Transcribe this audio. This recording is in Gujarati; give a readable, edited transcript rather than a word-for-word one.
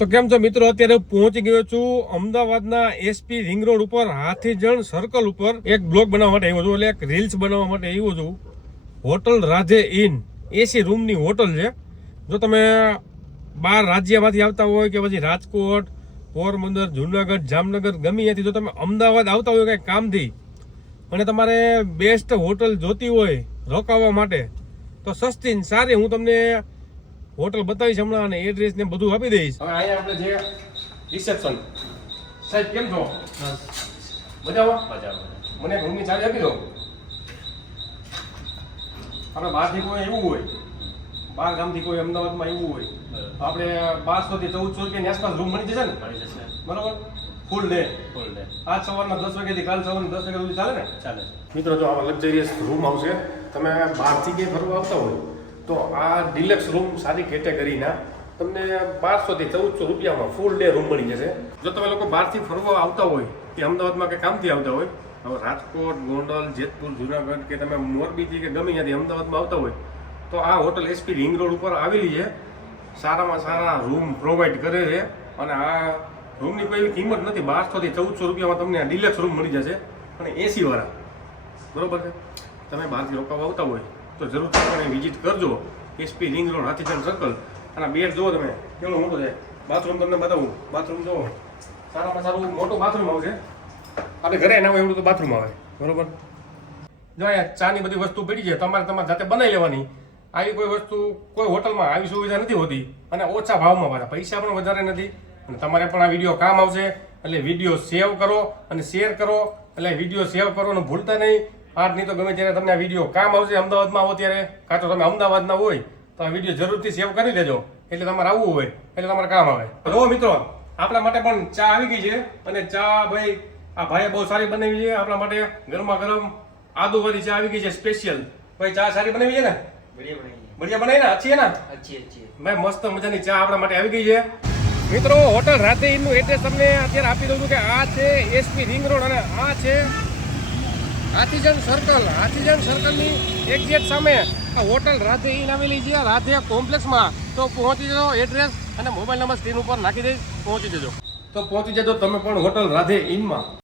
તો કેમ છો મિત્રો, અત્યારે પહોંચી ગયો છું અમદાવાદના એસપી રિંગ રોડ ઉપર હાથીજણ સર્કલ ઉપર એક બ્લોગ બનાવવા માટે આવ્યો છું, એટલે એક રીલ્સ બનાવવા માટે આવ્યો છું. હોટલ રાધે ઇન એસી રૂમની હોટલ છે. જો તમે બહાર રાજ્યમાંથી આવતા હોય કે પછી રાજકોટ, પોરબંદર, જુનાગઢ, જામનગર ગમે ત્યાંથી જો તમે અમદાવાદ આવતા હોય કંઈ કામથી અને તમારે બેસ્ટ હોટલ જોતી હોય રોકાવા માટે તો સસ્તી ને સારી હું તમને હોટલ બતાવીશ હમણાં અને એડ્રેસ ને બધું આપી દઈશ. હવે અહીંયા આપણે જે રિસેપ્શન સાહેબ કેમ છો? મજામાં? મને એક રૂમની ચાવી આપી દો. આપણે બહારથી કોઈ એવું હોય, બહાર ગામથી કોઈ અમદાવાદમાં એવું હોય તો આપણે 1200 થી 1400 રૂપિયાની આસપાસ રૂમ મળી જશે ને? બરોબર, ફૂલ ડે. આજ સવારના 10 વાગ્યાથી કાલ સવારના 10 વાગ્યા સુધી ચાલે ને? ચાલે. મિત્રો જો આવા લક્ઝરિયસ રૂમ આવશે, તમે બહારથી ક્યાંય ફરવા આવતા હોય તો આ ડિલક્સ રૂમ સારી કેટેગરીના તમને 1200 થી 1400 રૂપિયામાં ફૂલ ડે રૂમ મળી જશે. જો તમે લોકો બહારથી ફરવા આવતા હોય કે અમદાવાદમાં કે કામથી આવતા હોય, હવે રાજકોટ, ગોંડલ, જેતપુર, જુનાગઢ કે તમે મોરબીથી કે ગમે ત્યાંથી અમદાવાદમાં આવતા હોય તો આ હોટલ એસપી રિંગ રોડ ઉપર આવેલી છે. સારામાં સારા રૂમ પ્રોવાઈડ કરે છે અને આ રૂમની કોઈ એવી કિંમત નથી. 1200 થી 1400 રૂપિયામાં તમને આ ડિલક્સ રૂમ મળી જશે અને એસી વાળા. બરોબર છે? તમે બહારથી રોકાવા આવતા હોય તો જરૂર તમે વિઝિટ કરજો SP ring road Hathijan circle. અને બેડ જુઓ તમે કેવો મોટો છે. બાથરૂમ તમને બતાવું. બાથરૂમ જુઓ, સારામાં સારું મોટું બાથરૂમ આવશે. આપણે ઘરે ના હોય એવું તો બાથરૂમ આવે. બરોબર. જો અહીંયા ચાની બધી વસ્તુ પડી છે, તમારે જાતે બનાવી લેવાની. આવી કોઈ વસ્તુ કોઈ હોટલમાં આવી સુવિધા નથી હોતી અને ઓછા ભાવમાં પાછા પૈસા પણ વધારે નથી. અને તમારે પણ આ વિડીયો કામ આવશે એટલે વિડીયો સેવ કરો અને શેર કરો. એટલે વિડીયો સેવ કરવાનું ભૂલતા નહીં. આજ નહીં તો ગમે ત્યારે તમને આ વિડીયો કામ આવશે. અમદાવાદમાં આવો ત્યારે કાં તો તમે અમદાવાદના હોય તો આ વિડીયો જરૂરથી સેવ કરી લેજો. એટલે તમારે આવવું હોય એટલે તમારે કામ આવે. જો મિત્રો, આપણા માટે પણ ચા આવી ગઈ છે અને ચા ભાઈ આ ભાઈએ બહુ સારી બનાવી છે. આપણા માટે ગરમા ગરમ આદુવાળી ચા આવી ગઈ છે સ્પેશિયલ. ભાઈ ચા સારી બનાવી છે ને? બઢિયા બનાવી ને? અચ્છી છે ને? ભાઈ મસ્ત મજાની ચા આપણા માટે આવી ગઈ છે. મિત્રો હોટલ રાધે ઇનનું એડ્રેસ તમને અત્યારે આપી દઉં છું કે આ છે એસપી રિંગ રોડ અને આ છે હાથીજણ સર્કલ. હાથીજણ સર્કલની એક્ઝેક્ટ સામે આ હોટલ રાધે ઇન આવેલી છે, રાધે કોમ્પ્લેક્સમાં. તો પહોંચી જજો. એડ્રેસ અને મોબાઈલ નંબર સ્ક્રીન ઉપર નાખી દઈશ, પહોંચી જજો. તો પહોંચી જજો તમે પણ હોટલ રાધે ઇનમાં.